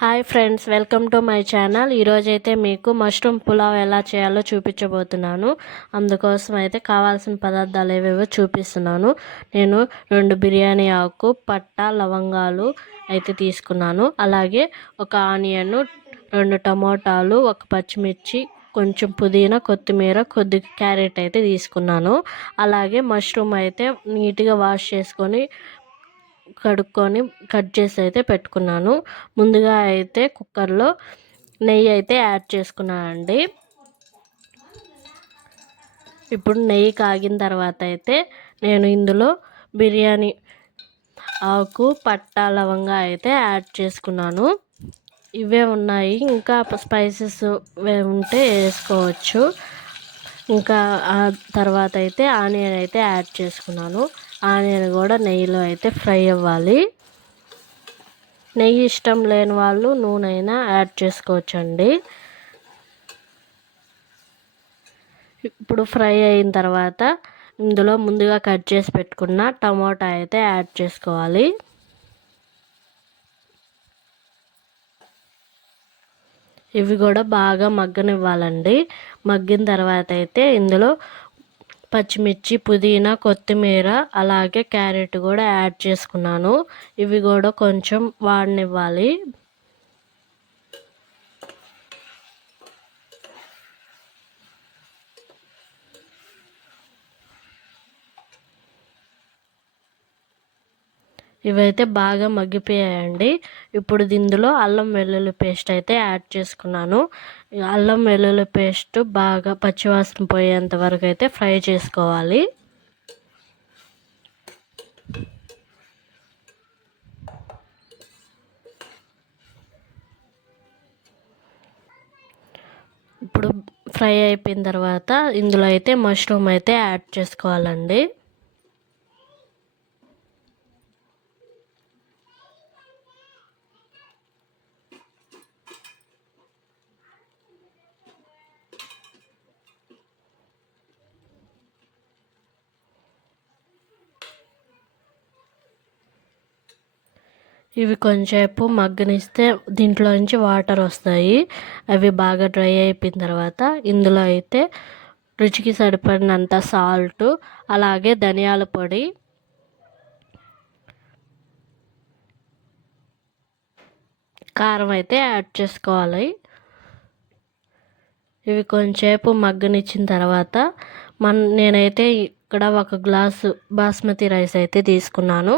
Hi friends welcome to my channel. ఈరోజైతే మీకు mushroom pulao ఎలా చేయాలో చూపించబోతున్నాను. అందుకోసం అయితే కావాల్సిన పదార్థాలు ఏవేవో చూపిస్తున్నాను. నేను రెండు బిర్యానీ ఆకు పట్ట లవంగాలు అయితే తీసుకున్నాను. అలాగే ఒక ఆనియన్ రెండు టమోటాలు ఒక పచ్చిమిర్చి కొంచెం పుదీనా కొత్తిమీర కొద్ది క్యారెట్ అయితే తీసుకున్నాను. అలాగే మష్రూమ్ అయితే నీట్గా వాష్ చేసుకొని కడుక్కొని కట్ చేసి అయితే పెట్టుకున్నాను. ముందుగా అయితే కుక్కర్లో నెయ్యి అయితే యాడ్ చేసుకున్నానండి. ఇప్పుడు నెయ్యి కాగిన తర్వాత అయితే నేను ఇందులో బిర్యానీ ఆకు పట్ట లవంగా అయితే యాడ్ చేసుకున్నాను. ఇవే ఉన్నాయి. ఇంకా స్పైసెస్ ఉంటే వేసుకోవచ్చు. ఇంకా ఆ తర్వాత అయితే ఆనియన్ అయితే యాడ్ చేసుకున్నాను. ఆనియన్ కూడా నెయ్యిలో అయితే ఫ్రై అవ్వాలి. నెయ్యి ఇష్టం లేని వాళ్ళు నూనె అయినా యాడ్ చేసుకోవచ్చండి. ఇప్పుడు ఫ్రై అయిన తర్వాత ఇందులో ముందుగా కట్ చేసి పెట్టుకున్న టమోటా అయితే యాడ్ చేసుకోవాలి. ఇవి కూడా బాగా మగ్గనివ్వాలండి. మగ్గిన తర్వాత అయితే ఇందులో పచ్చిమిర్చి పుదీనా కొత్తిమీర అలాగే క్యారెట్ కూడా యాడ్ చేసుకున్నాను. ఇవి కూడా కొంచెం వాడనివ్వాలి. ఇవైతే బాగా మగ్గిపోయాయండి. ఇప్పుడు ఇందులో అల్లం వెల్లుల్లి పేస్ట్ అయితే యాడ్ చేసుకున్నాను. అల్లం వెల్లుల్లి పేస్ట్ బాగా పచ్చివాసన పోయేంత వరకు అయితే ఫ్రై చేసుకోవాలి. ఇప్పుడు ఫ్రై అయిపోయిన తర్వాత ఇందులో అయితే మష్రూమ్ అయితే యాడ్ చేసుకోవాలండి. ఇవి కొంచెంసేపు మగ్గనిస్తే దీంట్లో నుంచి వాటర్ వస్తాయి. అవి బాగా డ్రై అయిపోయిన తర్వాత ఇందులో అయితే రుచికి సరిపడినంత సాల్ట్ అలాగే ధనియాల పొడి కారం అయితే యాడ్ చేసుకోవాలి. ఇవి కొంచెంసేపు మగ్గనిచ్చిన తర్వాత మన నేనైతే ఇక్కడ ఒక గ్లాసు బాస్మతి రైస్ అయితే తీసుకున్నాను.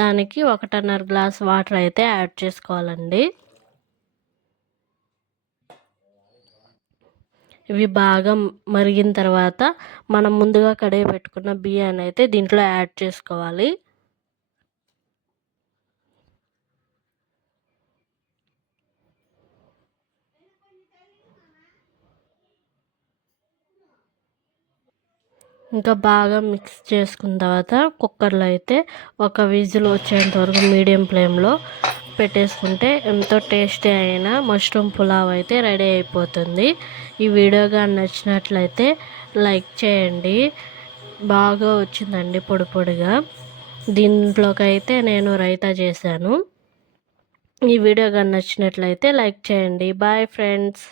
దానికి ఒకటిన్నర గ్లాస్ వాటర్ అయితే యాడ్ చేసుకోవాలండి. ఇవి బాగా మరిగిన తర్వాత మనం ముందుగా కడిగి పెట్టుకున్న బియ్యాన్ని అయితే దీంట్లో యాడ్ చేసుకోవాలి. ఇంకా బాగా మిక్స్ చేసుకున్న తర్వాత కుక్కర్లో అయితే ఒక విజిల్ వచ్చేంత వరకు మీడియం ఫ్లేమ్లో పెట్టేసుకుంటే ఎంతో టేస్టీ అయిన మష్రూమ్ పులావ్ అయితే రెడీ అయిపోతుంది. ఈ వీడియో కానీ నచ్చినట్లయితే లైక్ చేయండి. బాగా వచ్చిందండి పొడి పొడిగా. దీంట్లోకి అయితే నేను రైతా చేశాను. ఈ వీడియో కానీ నచ్చినట్లయితే లైక్ చేయండి. Bye friends.